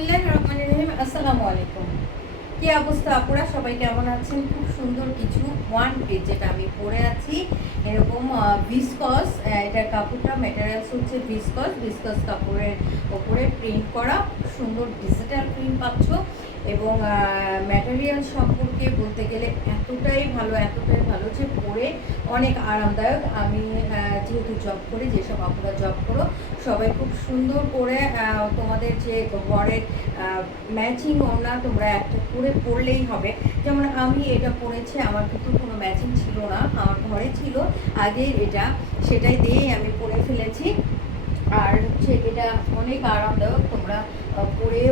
বিসমিল্লাহির রহমানির রহিম। আসসালামু আলাইকুম। কি অবস্থা আপুরা, সবাই কেমন আছেন? খুব সুন্দর কিছু ওয়ান পিস যেটা আমি পরে আছি, এরকম ভিসকস। এটার কাপড়টা ম্যাটেরিয়ালস হচ্ছে ভিসকস। ভিসকস কাপড়ের ওপরে প্রিন্ট করা সুন্দর ডিজিটাল প্রিন্ট পাচ্ছ। এবং ম্যাটেরিয়াল সম্পর্কে বলতে গেলে এতটাই ভালো যে পরে অনেক আরামদায়ক। আমি যেহেতু জব করি, যেসব আপুরা জব করো সবাই খুব সুন্দর করে তোমাদের যে ঘরের ম্যাচিং ওড়না তোমরা একটা করে পরলেই হবে। যেমন আমি এটা পরেছি, আমার কিন্তু কোনো ম্যাচিং ছিল না, আমার ঘরে ছিল আগে এটা, সেটাই দিয়েই আমি পরে ফেলেছি। আর হচ্ছে এটা অনেক আরামদায়ক, তোমরা পরে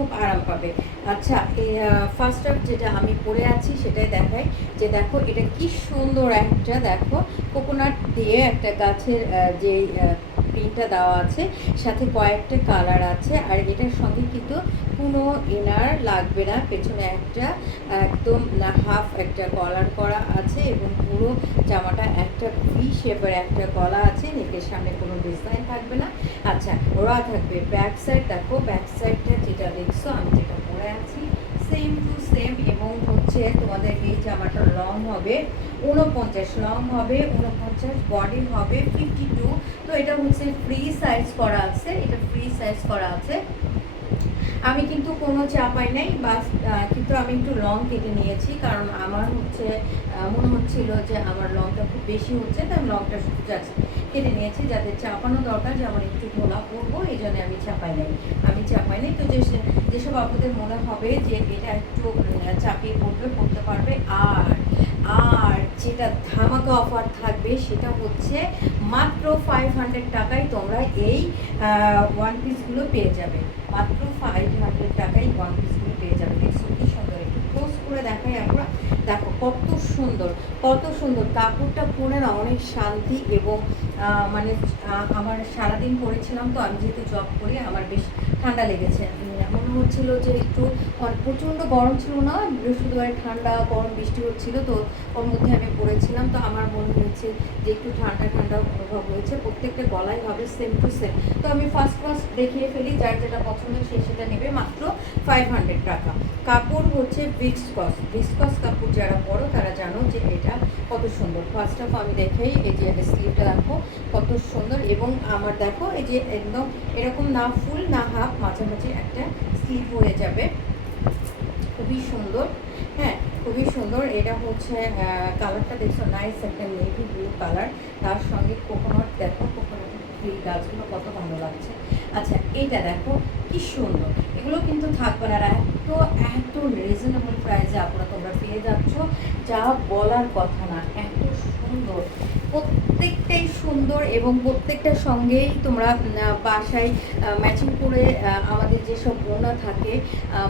খুব আরাম পাবে। আচ্ছা, এই ফার্স্ট অফ যেটা আমি পরে আছি সেটাই দেখাই। যে দেখো এটা কি সুন্দর একটা, দেখো কোকোনাট দিয়ে একটা গাছের যে প্রিন্টটা দেওয়া আছে, সাথে কয়েকটা কালার আছে। আর এটার সঙ্গে কিন্তু কোনো ইনার লাগবে না, পেছনে একটা একদম হাফ একটা কলার করা আছে এবং পুরো জামাটা একটা ভি শেপের একটা গলা আছে, নেকের সামনে কোনো ডিজাইন থাকবে না। আচ্ছা, ওরা থাকবে ব্যাক সাইড। দেখো ব্যাক সাইডটা যেটা দেখছো আমি যেটা পরে আছি সেম টু সেম। এবং হচ্ছে তোমাদের এই জামাটা লং হবে 49, লং হবে 49, বডি হবে 52। তো এটা হচ্ছে ফ্রি সাইজ করা আছে, এটা ফ্রি সাইজ করা আছে। আমি কিন্তু কোনো চাপাই নাই, বাস কিন্তু আমি একটু লং কেটে নিয়েছি, কারণ আমার হচ্ছে মনে হচ্ছিল যে আমার লংটা খুব বেশি হচ্ছে, তাই আমি লংটা শুধু যাচ্ছে কেটে নিয়েছি, যাতে চাপানো দরকার যে আমার একটু ঢোলা পরবো, এই জন্য আমি চাপাই নাই। তো যেসব আপনাদের মনে হবে যে এটা একটু চাপিয়ে পড়তে পারবে। আর যেটা ধামাকা অফার থাকবে সেটা হচ্ছে মাত্র 500 টাকায় তোমরা এই ওয়ান পিসগুলো পেয়ে যাবে। মাত্র 500 টাকায় ওয়ান পিসগুলো পেয়ে যাবে। দেখছো কি সুন্দর, একটু ক্লোজ করে দেখাই আমরা। দেখো কত সুন্দর কাপড়টা পরে না অনেক শান্তি। এবং মানে আমার সারাদিন পরেছিলাম, তো আমি যেহেতু জব করি আমার বেশ ঠান্ডা লেগেছে। মনে হচ্ছিল যে একটু প্রচণ্ড গরম ছিল না, বৃহস্পতিবারে ঠান্ডা গরম বৃষ্টি হচ্ছিল, তো ওর মধ্যে আমি পরেছিলাম, তো আমার মনে হয়েছে যে একটু ঠান্ডা অনুভব হয়েছে। প্রত্যেকটা গলায় হবে সেম টু সেম। তো আমি ফার্স্ট দেখিয়ে ফেলি, যার যেটা পছন্দ সে সেটা নেবে। মাত্র 500 টাকা। কাপড় হচ্ছে ভিসকস কাপড়, যারা পরো তারা জানো যে এটা কত সুন্দর। ফার্স্ট অফ আমি দেখাই, এই যে স্লিভটা দেখো কত সুন্দর। এবং আমার দেখো এই যে একদম এরকম না ফুল না হাফ, মাঝামাঝি একটা স্লিভ হয়ে যাবে, খুবই সুন্দর। হ্যাঁ, খুবই সুন্দর। এটা হচ্ছে কালারটা দেখছো, নাইস একটা নেভি ব্লু কালার, তার সঙ্গে কোকোনাট। দেখো কোকোনাটের ফুল গাছগুলো কত ভালো লাগছে। আচ্ছা, এইটা দেখো কি সুন্দর। এগুলো কিন্তু থাকবে না, এত রিজনেবল প্রাইসে আপনারা তোমরা পেয়ে যাচ্ছ, যা বলার কথা না। এত সুন্দর, প্রত্যেকটাই সুন্দর। এবং প্রত্যেকটার সঙ্গেই তোমরা বাসায় ম্যাচিং করে আমাদের যেসব বোনা থাকে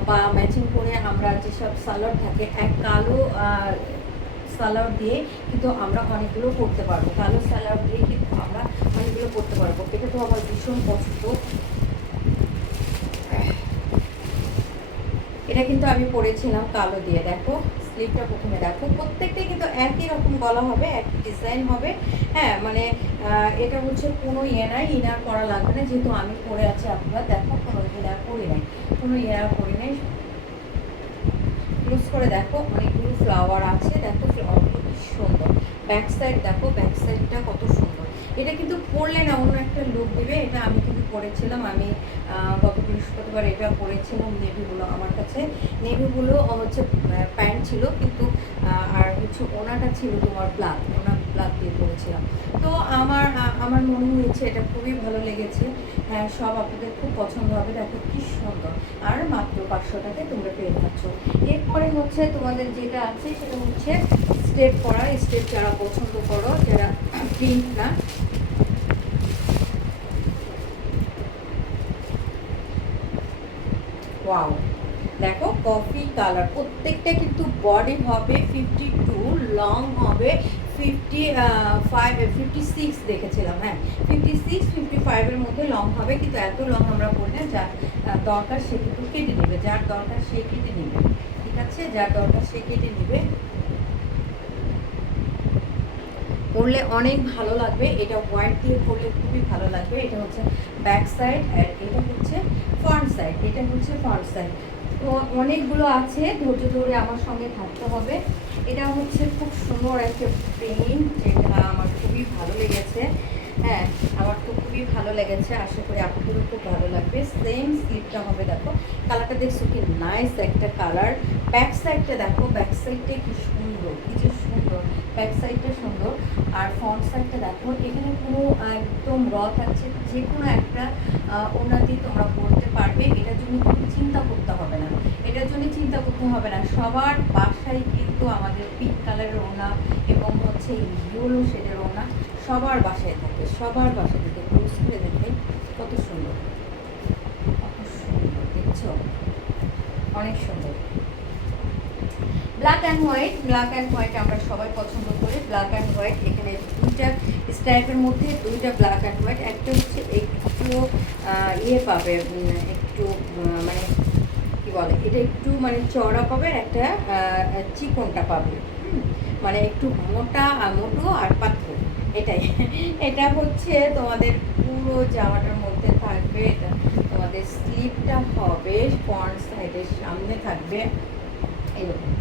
বা ম্যাচিং করে আমরা যেসব সালোয়ার থাকে, এক কালো সালোয়ার দিয়ে কিন্তু আমরা অনেকগুলো করতে পারবো। কালো সালোয়ার দিয়ে কিন্তু আমরা অনেকগুলো করতে পারবো। এটা তো আমার ভীষণ পছন্দ। এটা কিন্তু আমি পরেছিলাম কালো দিয়ে। দেখো স্লিভটা প্রথমে দেখো, প্রত্যেকটাই কিন্তু একই রকম গলা হবে, একই ডিজাইন হবে। হ্যাঁ, মানে এটা হচ্ছে কোনো ইনার করা লাগবে না, যেহেতু আমি পরে আছি। আপনারা দেখো কোনো ইনার করি নাই। ক্লোজ করে দেখো, অনেকগুলো ফ্লাওয়ার আছে। দেখো ফ্লাওয়ারগুলো কি সুন্দর। ব্যাক সাইড দেখো, ব্যাক সাইডটা কত সুন্দর। এটা কিন্তু পরলে না অন্য একটা লুক দেবে। এটা আমি কিন্তু পরেছিলাম, আমি গত বৃহস্পতিবার এটা পরেছিলাম। নেভিগুলো আমার কাছে, নেভিগুলো হচ্ছে প্যান্ট ছিল, কিন্তু আর হচ্ছে ওনাটা ছিল তোমার ব্ল্যাক দিয়ে পরেছিলাম। তো আমার মনে হয়েছে এটা খুবই ভালো লেগেছে। হ্যাঁ, সব আপনাদের খুব পছন্দ হবে। দেখো কি সুন্দর। আর মাত্র 500 টাকায় তোমরা পেয়ে যাচ্ছ। এরপরে হচ্ছে তোমাদের যেটা আছে সেটা হচ্ছে স্টেপ করা। স্টেপ যারা পছন্দ করো, যারা প্রিন্ট না, ওয়াও দেখো কফি কালার। প্রত্যেকটা কিন্তু বডি হবে 52, লং হবে 56 দেখেছিলাম। হ্যাঁ, 56-55-এর মধ্যে লং হবে, কিন্তু এত লং আমরা পড়ি না। যার দরকার সে কিন্তু কেটে নেবে, যার দরকার সে কেটে নেবে। ঠিক আছে, যার দরকার সে কেটে নেবে। পরলে অনেক ভালো লাগবে। এটা হোয়াইট দিয়ে পরলে খুবই ভালো লাগবে। এটা হচ্ছে ব্যাক সাইড আর এটা হচ্ছে ফ্রন্ট সাইড। এটা হচ্ছে ফ্রন্ট সাইড। তো অনেকগুলো আছে, ধৈর্য ধরে আমার সঙ্গে থাকতে হবে। এটা হচ্ছে খুব সুন্দর একটা প্রিন্ট, যেটা আমার খুবই ভালো লেগেছে। হ্যাঁ, আমার তো খুবই ভালো লেগেছে, আশা করি আপনাদেরও খুব ভালো লাগবে। সেম স্লিপটা হবে, দেখো কালারটা দেখছো কি নাইস একটা কালার। ব্যাক সাইডটা দেখো, ব্যাক সাইডটা কি সুন্দর, কি যে সুন্দর, ব্যাক সাইডটা সুন্দর। আর ফ্রন্ট সাইডটা দেখো, এখানে কোনো একদম র থাকছে, যে কোনো একটা ওড়না দিয়ে তোমরা পরতে পারবে। এটার জন্য কোনো চিন্তা করতে হবে না, এটার জন্য চিন্তা করতে হবে না। সবার বাসায় কিন্তু আমাদের পিঙ্ক কালারের ওড়না এবং হচ্ছে ইয়েলো শেডের ওড়না সবার বাসায় থাকে, সবার বাসায় থেকে ক্লোজ করে দেখে কত সুন্দর, কত সুন্দর দেখছো, অনেক সুন্দর। Black and white, black and white আমরা সবাই পছন্দ করি। ব্ল্যাক অ্যান্ড হোয়াইট, এখানে দুইটা স্ট্রাইপের মধ্যে দুইটা ব্ল্যাক অ্যান্ড হোয়াইট। একটা হচ্ছে একটু ইয়ে পাবে, একটু মানে কী বলে, এটা একটু মানে চওড়া পাবে, একটা চিকনটা পাবে, মানে একটু মোটো আর পাতলু, এটাই। এটা হচ্ছে তোমাদের পুরো জামাটার মধ্যে থাকবে। এটা তোমাদের স্লিপটা হবে ফ্রন্ট সাইডের সামনে থাকবে এরকম।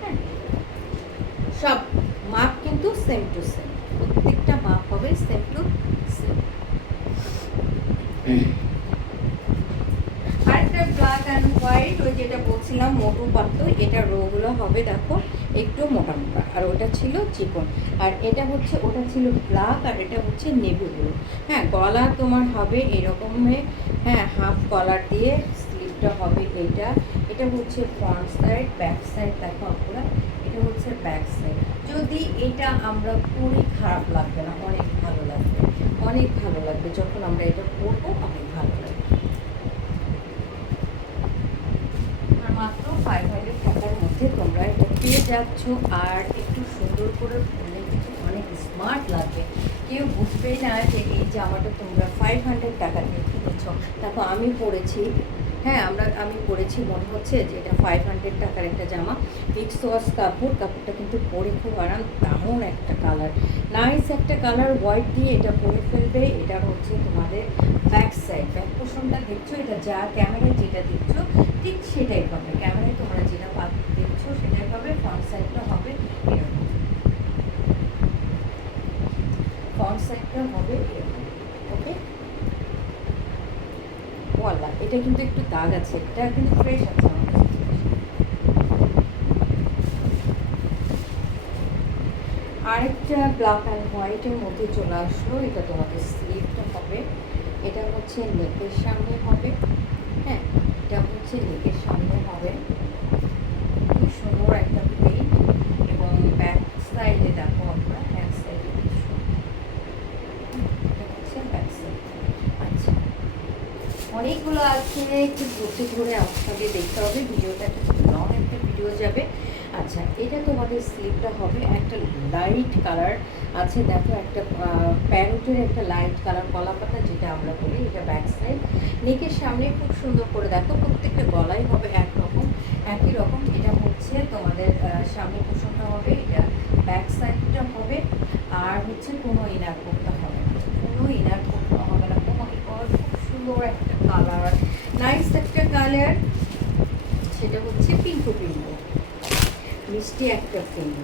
হ্যাঁ, সব মাপ কিন্তু সেম টু সেম, প্রত্যেকটা মাপ হবে সেম টু সেম। আরেকটা ব্ল্যাক অ্যান্ড হোয়াইট, ওই যেটা বলছিলাম মোটু পাতলু, এটা রোগুলো হবে দেখো একটু মোটা মোটা, আর ওটা ছিল চিকন। আর এটা হচ্ছে, ওটা ছিল ব্ল্যাক, আর এটা হচ্ছে নেভি ব্লু। হ্যাঁ, গলা তোমার হবে এরকম, হ্যাঁ হাফ গলার দিয়ে, স্লিভটা হবে এইটা। এটা হচ্ছে ফ্রন্ট সাইড, ব্যাক সাইড দেখো আপনারা, এটা হচ্ছে ব্যাক সাইড। যদি এটা আমরা পরে খারাপ লাগবে না, অনেক ভালো লাগবে, অনেক ভালো লাগবে যখন আমরা এটা পরবো, অনেক ভালো লাগবে। মাত্র 500 টাকার মধ্যে তোমরা এটা পেয়ে যাচ্ছ। আর একটু সুন্দর করে পরলে কিন্তু অনেক স্মার্ট লাগবে, কেউ বুঝবেই না যে এই জামাটা তোমরা 500 টাকা দিয়ে কিনেছ। দেখো আমি পরেছি, হ্যাঁ আমি পরেছি, মনে হচ্ছে যে এটা 500 টাকার একটা জামা। ফিক্স ওয়াশ কাপড়টা কিন্তু পরে খুব আরাম, তেমন একটা কালার, নাইস একটা কালার, হোয়াইট দিয়ে এটা পরে ফেলবে। এটা হচ্ছে তোমাদের ব্যাক সাইড, ব্যাক পোর্শনটা দেখছো, এটা যা ক্যামেরায় যেটা দেখছো ঠিক সেটাই পাবে, ক্যামেরায় তোমরা যেটা দেখছো সেটাই পাবে। ফ্রন্ট সাইডটা হবে এরকম, ফ্রন্ট সাইডটা হবে এরকম, ওকে। ওয়ালা, এটা কিন্তু একটু দাগ আছে, এটা কিন্তু ফ্রেশ আছে আমার কাছে। আরেকটা ব্ল্যাক অ্যান্ড হোয়াইটের মধ্যে চলে আসলো, এটা তোমাদের স্লিভটা হবে, এটা হচ্ছে নেকের সামনে হবে। হ্যাঁ, এটা হচ্ছে নেকের সামনে হবে, খুব সুন্দর একটা প্রিন্ট। এবং ব্যাক সাইডে দেখো আমরা, ব্যাক সাইডে এটা হচ্ছে ব্যাক সাইড। আচ্ছা, অনেকগুলো আছে, একটু ধরতে ধরে আমার সঙ্গে দেখতে হবে, ভিডিওটা একটু লং একটা ভিডিও যাবে। আচ্ছা, এটা তোমাদের স্লিপটা হবে একটা লাইট কালার আছে, দেখো একটা প্যারোটের একটা লাইট কালার কলা পাতা যেটা আমরা বলি, এটা ব্যাক সাইড। নেকের সামনে খুব সুন্দর করে দেখো, প্রত্যেকটা গলাই হবে একরকম, একই রকম। এটা হচ্ছে তোমাদের সামনে পোষণটা হবে, এটা ব্যাক সাইডটা হবে। আর হচ্ছে কোনো ইনার করতে হবে না, কোনো ইনার করতে হবে না। খুব সুন্দর একটা কালার, নাইস একটা কালার, সেটা হচ্ছে পিঙ্কু পিঙ্কু, মিষ্টি একটা পিঙ্ক।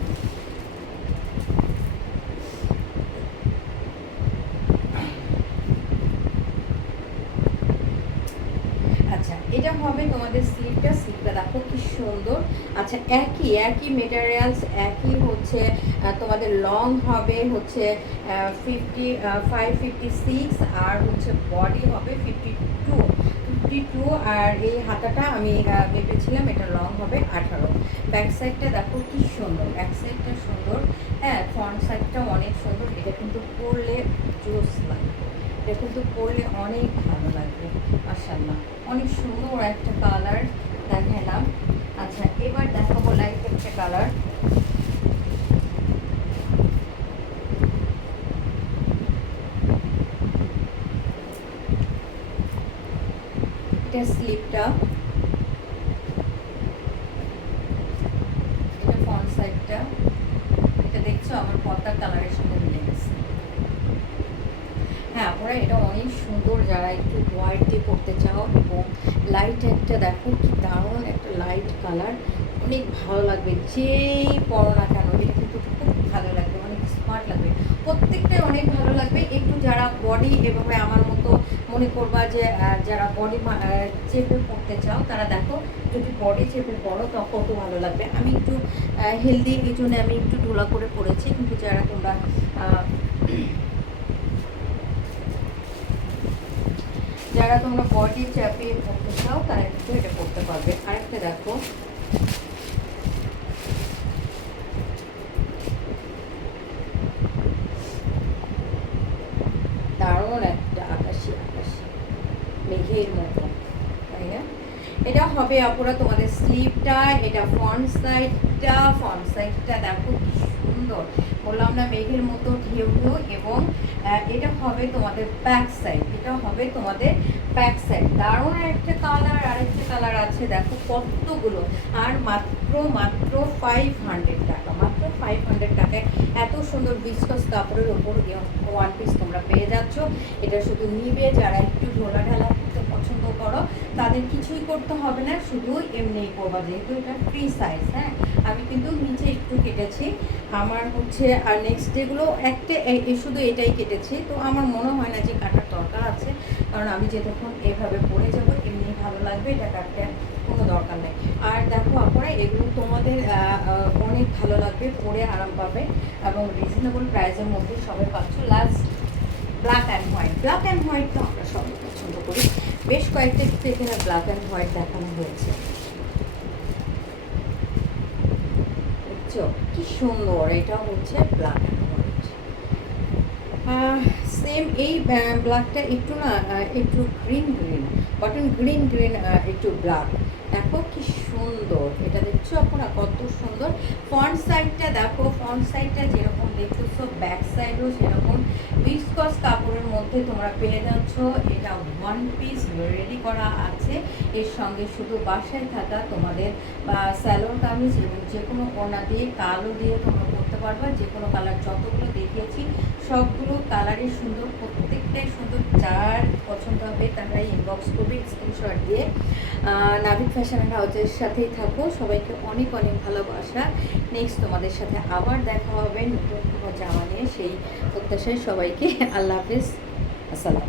আচ্ছা, এটা হবে তোমাদের স্লিভটা দেখো কি সুন্দর। আচ্ছা, একই মেটেরিয়ালস, একই হচ্ছে তোমাদের লং হবে হচ্ছে 556, আর হচ্ছে বডি হবে 52। আর এই হাতাটা আমি মেপেছিলাম, এটা লং হবে 18। ব্যাক সাইডটা দেখো কি সুন্দর, ব্যাক সাইডটা সুন্দর, হ্যাঁ ফ্রন্ট সাইডটা অনেক সুন্দর। এটা কিন্তু পরলে জোস লাগবে, এটা কিন্তু পরলে অনেক ভালো লাগবে, মাশাআল্লাহ অনেক সুন্দর একটা কালার দেখালাম। আচ্ছা, এবার দেখাবো লাইট একটা কালার। এটা স্লিপটা, এটা ফ্রন্ট সাইডটা, এটা দেখছো আমার পর্দার কালারের সঙ্গে মিলে গেছে। হ্যাঁ, আপনারা এটা অনেক সুন্দর, যারা একটু হোয়াইট দিয়ে পরতে চাও এবং লাইট লাইট একটা দেখো, কি দারুণ একটা লাইট কালার, অনেক ভালো লাগবে যেই পরো না কেন, এটা কিন্তু খুব ভালো লাগবে, অনেক স্মার্ট লাগবে, প্রত্যেকটাই অনেক ভালো লাগবে। একটু যারা বডি এভাবে আমার মতো মনে করবা যে যারা বডি চেপে পড়তে চাও তারা দেখো, যদি বডি চেপে পড়ো তো কত ভালো লাগবে। আমি একটু হেলদি, এই জন্য আমি একটু ঢোলা করে পড়েছি, কিন্তু যারা তোমরা বডি চাপিয়ে পড়তে চাও তারা কিন্তু এটা করতে পারবে। আরেকটা দেখো, দারুণ একটা আকাশি আকাশি মেঘের মতো, তাই না? এটা হবে আপুরা তোমাদের স্লিভটা, এটা ফ্রন্ট সাইডটা দেখো কি সুন্দর, বললাম না মেঘের মতো ঢেউ ঢেউ। এবং এটা হবে তোমাদের ব্যাক সাইড, দারুণ একটা কালার। আরেকটা কালার আছে দেখো কতগুলো, আর মাত্র 500 টাকা, মাত্র 500 টাকায় এত সুন্দর ভিসকস কাপড়ের ওপর ওয়ান পিস তোমরা পেয়ে যাচ্ছ। এটা শুধু নিবে যারা একটু ঢোলা ঢালা করতে পছন্দ করো, তাদের কিছুই করতে হবে না, শুধু এমনিই করবা, যেহেতু এটা ফ্রি সাইজ। হ্যাঁ, আমি কিন্তু নিচে একটু কেটেছি, আমার হচ্ছে আর নেক্সট ডেগুলো শুধু এটাই কেটেছি, তো আমার মনে হয় না যে কাটার দরকার আছে, কারণ আমি যতক্ষণ এভাবে পরে যাব এমনি ভালো লাগবে, এটা কাটতে কোনো দরকার নেই। আর দেখো আপনারা এগুলো তোমাদের অনেক ভালো লাগবে, পরে আরাম পাবে এবং রিজনেবল প্রাইসের মধ্যে সবাই পাচ্ছ। লাস্ট ব্ল্যাক অ্যান্ড হোয়াইট তো আমরা সবাই পছন্দ করি, বেশ কয়েকটা কিন্তু এখানে ব্ল্যাক অ্যান্ড হোয়াইট দেখানো হয়েছে, বুঝছো কি সুন্দর। এটা হচ্ছে ব্ল্যাক অ্যান্ড হোয়াইট, সেম এই ব্ল্যাকটা একটু না একটু গ্রিন কটন গ্রিন একটু ব্ল্যাক, দেখো কি সুন্দর। এটা দেখছো আপনারা কত সুন্দর। ফ্রন্ট সাইডটা দেখো, ফ্রন্ট সাইডটা যেরকম দেখতেছো ব্যাক সাইডও সেরকম ভিসকস কাপড়ের মধ্যে তোমরা পেয়ে যাচ্ছ। এটা ওয়ান পিস রেডি করা আছে, এর সঙ্গে শুধু বাসায় থাকা তোমাদের স্যালোন কামিজ এবং যে কোনো ওড়না দিয়ে কালো দিয়ে তোমরা করতে পারবা, যে কোনো কালার যতগুলো দেখিয়েছি সবগুলো কালারই সুন্দর, প্রত্যেকটাই সুন্দর। যার পছন্দ হবে তারাই ইনবক্স করবে স্ক্রিনশট দিয়ে। নাভিদ ফ্যাশন হাউসের সাথেই থাকো, সবাইকে অনেক অনেক ভালোবাসা। নেক্সট তোমাদের সাথে আবার দেখা হবে নতুন কোনো জামা নিয়ে, সেই প্রত্যাশায় সবাইকে আল্লাহ হাফেজ, আসসালাম।